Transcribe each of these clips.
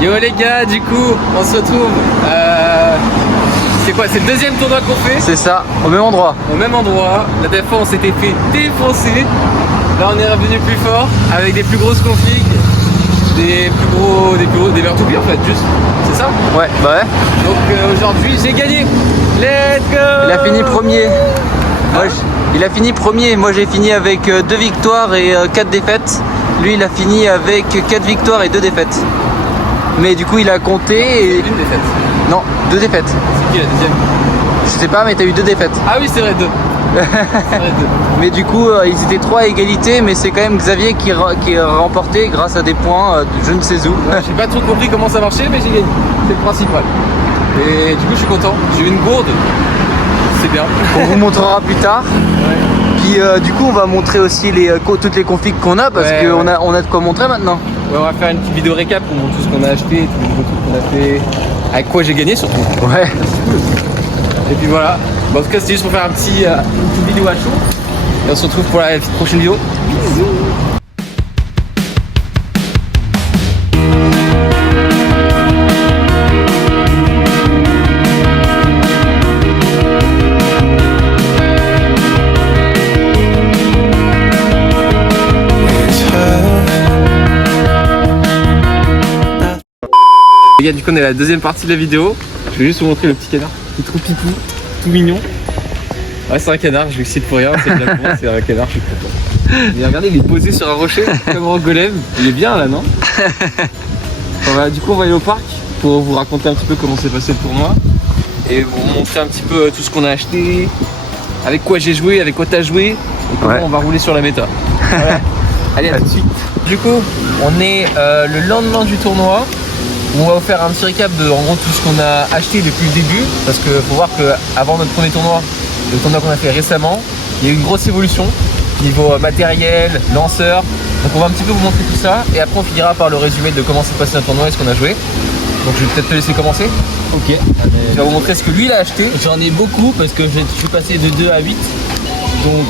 Yo les gars, du coup, on se retrouve. C'est quoi? C'est le deuxième tournoi qu'on fait. C'est ça, au même endroit. Au même endroit. La dernière fois, on s'était fait défoncer. Là, on est revenu plus fort avec des plus grosses configs, des verres tout en fait, juste. C'est ça? Ouais, bah ouais. Donc aujourd'hui, j'ai gagné. Let's go! Il a fini premier. Il a fini premier. Moi, j'ai fini avec 2 victoires et 4 défaites. Lui, il a fini avec 4 victoires et 2 défaites. Mais du coup, il a compté et... Une défaite. Non, 2 défaites. C'est qui la deuxième? Je sais pas, mais t'as eu 2 défaites. Ah oui, c'est vrai, 2. Mais du coup, ils étaient 3 à égalité, mais c'est quand même Xavier qui a remporté grâce à des points de je ne sais où. J'ai pas trop compris comment ça marchait, mais j'ai gagné. C'est le principal. Et du coup, je suis content. J'ai eu une gourde. C'est bien. On vous montrera plus tard. Ouais. Puis du coup, on va montrer aussi toutes les configs qu'on a parce qu'on a de quoi montrer maintenant. Ouais, on va faire une petite vidéo récap pour montrer tout ce qu'on a acheté, tous les nouveaux trucs qu'on a fait, avec quoi j'ai gagné surtout. Ouais. Et puis voilà. Bon, en tout cas, c'était juste pour faire une petite vidéo à chaud. Et on se retrouve pour la prochaine vidéo. Bisous. Les gars, du coup on est à la deuxième partie de la vidéo. Je vais juste vous montrer le petit canard. Il est trop pipou, tout mignon. Ouais, c'est un canard, je lui excite pour rien, c'est de la c'est un canard, je suis content. Mais regardez, il est posé sur un rocher comme un golem. Il est bien là, non? Du coup on va aller au parc pour vous raconter un petit peu comment s'est passé le tournoi et vous montrer un petit peu tout ce qu'on a acheté, avec quoi j'ai joué, avec quoi t'as joué et comment on va rouler sur la méta. Voilà. Allez, à tout de suite. Du coup, on est le lendemain du tournoi. On va vous faire un petit récap de en gros tout ce qu'on a acheté depuis le début, parce que faut voir qu'avant notre premier tournoi, le tournoi qu'on a fait récemment, il y a eu une grosse évolution niveau matériel, lanceur. Donc on va un petit peu vous montrer tout ça et après on finira par le résumé de comment s'est passé notre tournoi et ce qu'on a joué. Donc je vais peut-être te laisser commencer. Ok. Je vais vous montrer ce que lui il a acheté. J'en ai beaucoup parce que je suis passé de 2 à 8. Donc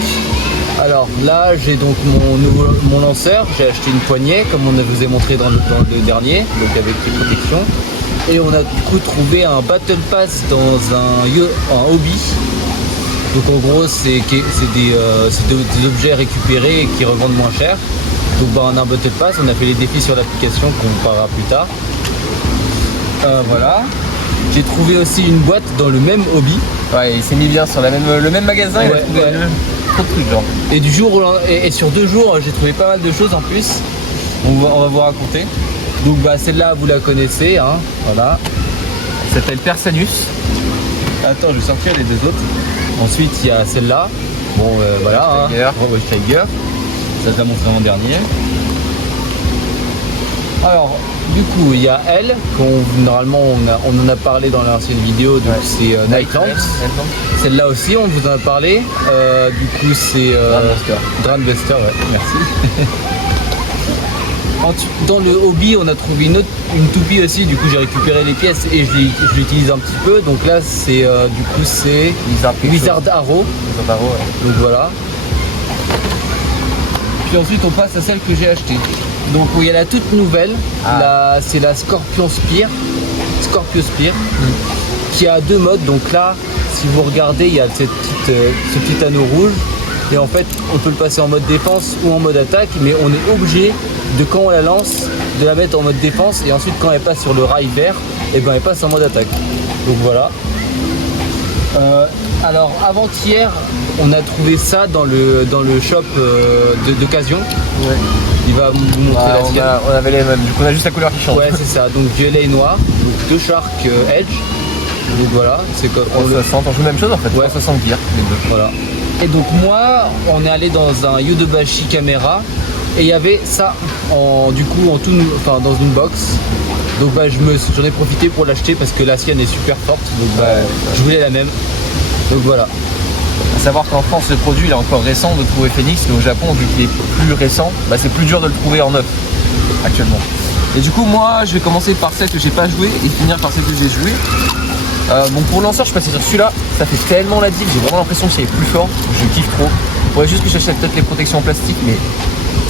alors là j'ai donc mon lanceur, j'ai acheté une poignée comme on vous a montré dans le dernier, donc avec les protections. Et on a du coup trouvé un Battle Pass dans un hobby. Donc en gros c'est des objets récupérés et qui revendent moins cher. Donc on a un Battle Pass, on a fait les défis sur l'application qu'on parlera plus tard. Voilà. J'ai trouvé aussi une boîte dans le même hobby. Ouais, il s'est mis bien sur le même magasin, il a trouvé trop de trucs genre. Et du jour et sur 2 jours j'ai trouvé pas mal de choses en plus. On va vous raconter. Donc celle-là vous la connaissez, hein, voilà. Elle s'appelle Persanus. Attends, je vais sortir les 2 autres. Ensuite il y a celle-là. Bon voilà, Tiger. Tiger. Ça t'a montré en dernier. Alors du coup il y a elle, normalement on en a parlé dans l'ancienne vidéo, donc c'est Nightlands. Celle-là aussi on vous en a parlé. Du coup c'est Drandbuster, ouais, merci. Dans le hobby on a trouvé une toupie aussi, du coup j'ai récupéré les pièces et je l'utilise un petit peu. Donc là c'est du coup c'est Wizard Arrow. Ouais. Donc voilà. Puis ensuite on passe à celle que j'ai achetée. Donc il y a la toute nouvelle, c'est la Scorpio Spear, qui a 2 modes. Donc là, si vous regardez, il y a ce petit anneau rouge. Et en fait, on peut le passer en mode défense ou en mode attaque, mais on est obligé de, quand on la lance, de la mettre en mode défense. Et ensuite, quand elle passe sur le rail vert, et elle passe en mode attaque. Donc voilà. Alors avant-hier, on a trouvé ça dans le shop d'occasion. Ouais. Il va vous montrer la sienne. On avait les mêmes, du coup on a juste la couleur qui change. Ouais, c'est ça, donc violet et noir, donc 2 Shark Edge. Donc voilà, c'est comme on joue la même chose en fait. Ouais, 60 gears, les deux. Voilà. Et donc moi, on est allé dans un Yodobashi caméra et il y avait ça dans une box. Donc j'en ai profité pour l'acheter parce que la sienne est super forte. Donc je voulais la même. Donc voilà. À savoir qu'en France le produit il est encore récent de trouver Phoenix, mais au Japon vu qu'il est plus récent, c'est plus dur de le trouver en neuf actuellement. Et du coup moi je vais commencer par celle que j'ai pas joué et finir par celle que j'ai joué. Bon pour le lanceur je suis passé sur celui-là, ça fait tellement la deal, j'ai vraiment l'impression qu'il est plus fort, je kiffe trop. Il faudrait juste que j'achète peut-être les protections en plastique, mais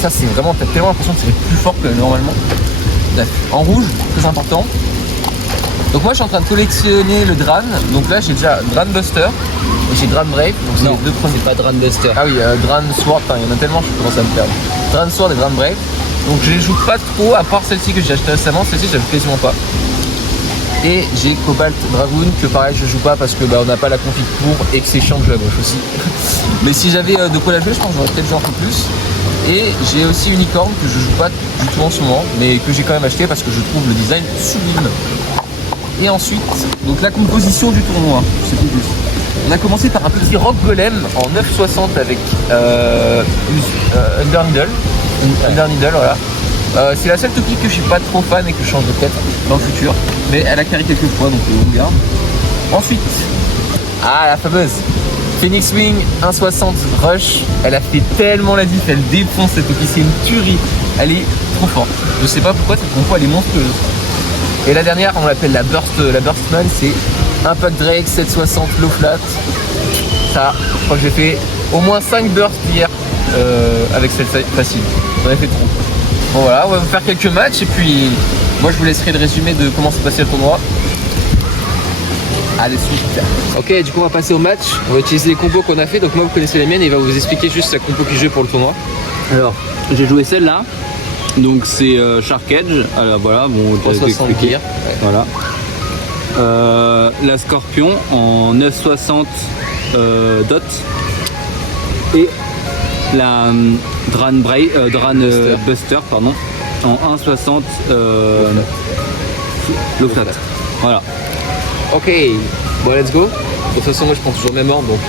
ça c'est vraiment, t'as tellement l'impression que c'est plus fort que normalement. Bref, en rouge, très important. Donc moi je suis en train de collectionner le Dran. Donc là j'ai déjà Dran Buster et j'ai Dran Brave. Donc c'est les deux premiers. C'est pas Dran Buster. Ah oui, Dran Sword, enfin il y en a tellement, je commence à me perdre. Dran Sword et Dran Brave. Donc je les joue pas trop, à part celle-ci que j'ai acheté récemment. Celle-ci je la joue quasiment pas. Et j'ai Cobalt Dragoon que pareil je joue pas parce que on n'a pas la config pour et que c'est chiant de jouer à gauche aussi. Mais si j'avais de quoi la jouer, je pense que j'aurais peut-être joué un peu plus. Et j'ai aussi Unicorn que je joue pas du tout en ce moment, mais que j'ai quand même acheté parce que je trouve le design sublime. Et ensuite, donc la composition du tournoi, je sais plus plus. On a commencé par un petit Rock Golem en 960 avec Under Needle. Under Needle, voilà. C'est la seule toupie que je suis pas trop fan et que je change de tête dans le futur. Mais elle a carré quelques fois, donc on garde. Ensuite, la fameuse Phoenix Wing 160 Rush. Elle a fait tellement la diff, elle défonce cette toupie, c'est une tuerie. Elle est trop forte. Je sais pas pourquoi cette compo elle est monstrueuse. Et la dernière, on l'appelle la Burstman, c'est Impact Drake 760 low flat. Ça, je crois que j'ai fait au moins 5 bursts hier avec celle-ci facile. J'en ai fait trop. Bon voilà, on va faire quelques matchs et puis moi je vous laisserai le résumé de comment s'est passé le tournoi. Allez, super. Ok, du coup on va passer au match. On va utiliser les combos qu'on a fait. Donc moi vous connaissez les miennes et il va vous expliquer juste la compo qu'il joue pour le tournoi. Alors, j'ai joué celle-là. Donc c'est Shark Edge. Alors voilà, bon, je vais expliquer. Ouais. Voilà. La Scorpion en 960 dot. Et la Dran Buster pardon, en 1,60 low flat. Voilà. Ok, bon let's go. De toute façon moi je prends toujours le même ordre donc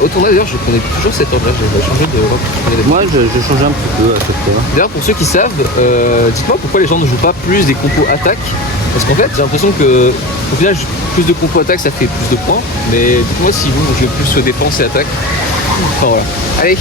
au tournoi d'ailleurs je prenais toujours cet ordre là, j'ai changé de ordre. Moi je changeais un petit peu à chaque fois. D'ailleurs pour ceux qui savent, dites-moi pourquoi les gens ne jouent pas plus des compos attaque. Parce qu'en fait j'ai l'impression que au final plus de compos attaque ça fait plus de points. Mais dites-moi si vous jouez plus défense et attaque. Enfin voilà. Allez.